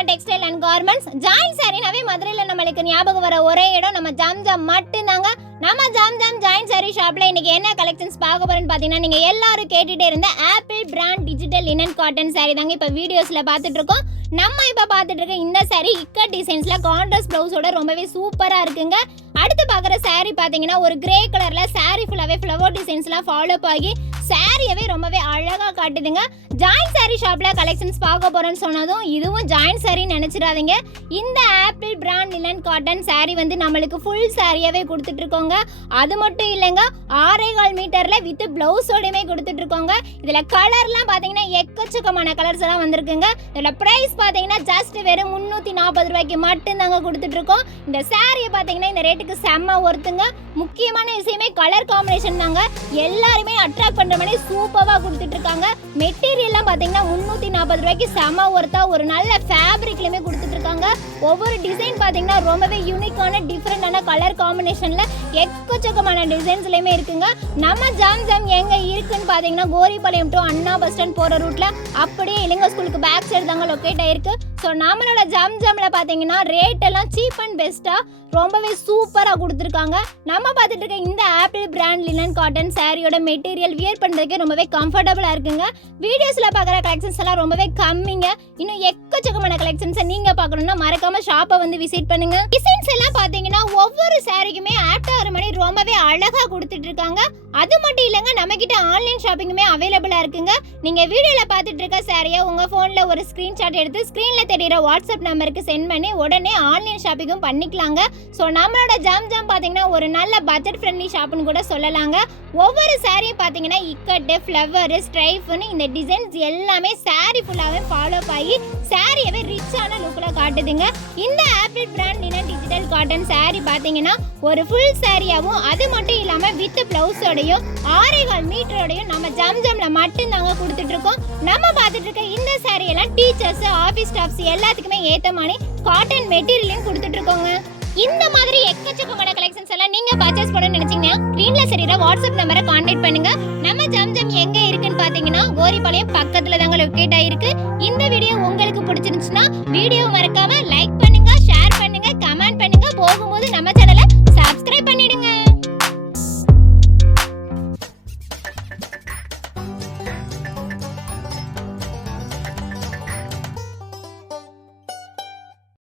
நம்ம textile and garments join சாரினாவே மதுரையில் நம்மளுக்கு ஞாபகம் வர ஒரே இடம் நம்ம ஜாம் ஜாம் மட்டும்தாங்க. நம்ம ஜாம் ஜாம் ஜாயின் சாரி ஷாப்பில் இன்னைக்கு என்ன கலெக்ஷன்ஸ் பார்க்க போகிறோன்னு பார்த்தீங்கன்னா நீங்கள் எல்லாரும் கேட்டுகிட்டே இருந்த apple brand digital linen cotton saree தாங்க இப்போ வீடியோஸில் பார்த்துட்டு இருக்கோம் நம்ம இப்போ பார்த்துட்டு இருக்க இந்த சாரி இக்கட் டிசைன்ஸில் கான்ட்ராஸ்ட் ப்ளவுஸோட ரொம்பவே சூப்பராக இருக்குங்க. அடுத்து பார்க்குற சாரி பார்த்தீங்கன்னா ஒரு கிரே கலரில் சாரி ஃபுல்லாகவே ஃப்ளவர் டிசைன்ஸ்லாம் ஃபாலோ ஆகி சாரியவே ரொம்பவே அழகா காட்டுதுங்க. ஜாயின் சாரி ஷாப்ல கலெக்ஷன்ஸ் பார்க்க போறேன்னு சொன்னதும் இதுவும் ஜாயின் சாரின்னு நினச்சிடாதீங்க. இந்த apple brand linen cotton saree வந்து நம்மளுக்கு ஃபுல் சாரியாகவே கொடுத்துட்ருக்கோங்க. அது மட்டும் இல்லைங்க ஆறே கால் மீட்டரில் வித் ப்ளவுஸோடையுமே கொடுத்துட்ருக்கோங்க. இதில் கலர்லாம் பார்த்தீங்கன்னா எக்கச்சக்கமான கலர்ஸ் எல்லாம் வந்திருக்குங்க. இதோட ப்ரைஸ் பார்த்தீங்கன்னா ஜஸ்ட் வெறும் முந்நூற்றி நாற்பது ரூபாய்க்கு மட்டும்தாங்க கொடுத்துட்ருக்கோம். இந்த சாரியை பார்த்தீங்கன்னா இந்த ரேட்டுக்கு செம்ம ஒருத்துங்க முக்கியமான விஷயமே கலர் காம்பினேஷன் தாங்க. எல்லாருமே அட்ராக்ட் பண்ணுற மணி சூப்பரா கொடுத்துட்டு இருக்காங்க மெட்டீரியல்லாம் பாத்தீங்கன்னா முந்நூத்தி நாற்பது ரூபாய்க்கு செம ஒர்த்தா ஒரு நல்ல ஃபேப்ரிக்லயுமே கொடுத்துட்டு இருக்காங்க ஒவ்வொரு டிசைன் பாத்தீங்கன்னா ரொம்பவே யூனிக்கான டிஃப்ரெண்டான கலர் காம்பினேஷன்ல எக்கச்சக்கமான டிசைன்ஸ்லயுமே இருக்குங்க. நம்ம ஜாம் ஜாம் எங்க இருக்குன்னு பாத்தீங்கன்னா Goripalayam to Anna bus stand போற ரூட்ல அப்படியே இளைஞ ஸ்கூலுக்கு பேக் சைடு தாங்க லொக்கேட் ஆயிருக்கு. ஸோ நம்மளோட ஜாம் ஜாம்ல பாத்தீங்கன்னா ரேட் எல்லாம் சீப் அண்ட் பெஸ்டா ரொம்பவே சூப்பரா கொடுத்துருக்காங்க. நம்ம பார்த்துட்டு இருக்க இந்த ஆப்பிள் பிராண்ட் லினன் காட்டன் சாரியோட மெட்டீரியல் வியர் பண்றதுக்கு ரொம்பவே கம்ஃபர்டபுளா இருக்குங்க. வீடியோஸ்ல பார்க்குற கலெக்ஷன்ஸ் எல்லாம் ரொம்பவே கம்மிங்க. இன்னும் எக்கச்சக்கமான கலெக்ஷன்ஸை நீங்க பார்க்கணும்னா மறக்காம ஷாப்பை வந்து விசிட் பண்ணுங்க. டிசைன்ஸ் எல்லாம் பாத்தீங்கன்னா ஒவ்வொரு சாரிக்குமே ஆப்ட் ஆகிற ரொம்பவே அழகா கொடுத்துட்டு இருக்காங்க அது மட்டும் இல்லைங்க நம்ம கிட்ட ஆன்லைன் ஷாப்பிங்குமே அவைலபிளா இருக்குங்க. நீங்க வீடியோல பார்த்துட்டு இருக்க சாரியை உங்க ஃபோனில் ஒரு ஸ்க்ரீன்ஷாட் எடுத்து ஸ்க்ரீனில் தெரியுற வாட்ஸ்அப் நம்பருக்கு சென்ட் பண்ணி உடனே ஆன்லைன் ஷாப்பிங்கும் பண்ணிக்கலாங்க. ஸோ நம்மளோட ஜாம் ஜாம் பார்த்தீங்கன்னா ஒரு நல்ல பட்ஜெட் ஃப்ரெண்ட்லி ஷாப்னு கூட சொல்லலாங்க. ஒவ்வொரு சாரியும் பார்த்தீங்கன்னா இக்கட்டு ஃப்ளவர் ஸ்ட்ரைஃப்னு இந்த டிசைன்ஸ் எல்லாமே சாரி ஃபுல்லாகவே ஃபாலோ ஆகி சாரியவே ரிச்சான லுக்கில் காட்டுதுங்க. இந்த apple brand linen digital cotton saree பார்த்தீங்கன்னா ஒரு ஃபுல் சாரியாகவும் அது மட்டும் இல்லாமல் வித் ப்ளவுஸோடையும் ஆறேகால் மீட்டரோடையும் நம்ம ஜம் ஜம்ல மட்டும் தாங்க இருக்கோம் நம்ம பார்த்துட்டு இருக்க இந்த சாரியெல்லாம் எல்லாம் டீச்சர்ஸ் ஆஃபீஸ் ஸ்டாஃப்ஸ் எல்லாத்துக்குமே ஏற்ற மாதிரி காட்டன் மெட்டீரியலையும் கொடுத்துட்ருக்கோங்க. இந்த மாதிரி எக்கச்சக்கமான கலெக்ஷன்ஸ் எல்லாம் நீங்க பர்ச்சேஸ் பண்ணணும்னு நினைச்சீங்கன்னா ஸ்கிரீன்ல சரியா வாட்ஸ்அப் நம்பரை கான்டாக்ட் பண்ணுங்க. நம்ம ஜம் ஜம் எங்க இருக்குன்னு பாத்தீங்கன்னா கோரிபாளையம் பக்கத்துல தாங்க லொக்கேட் ஆயிருக்கு. இந்த வீடியோ மறக்காம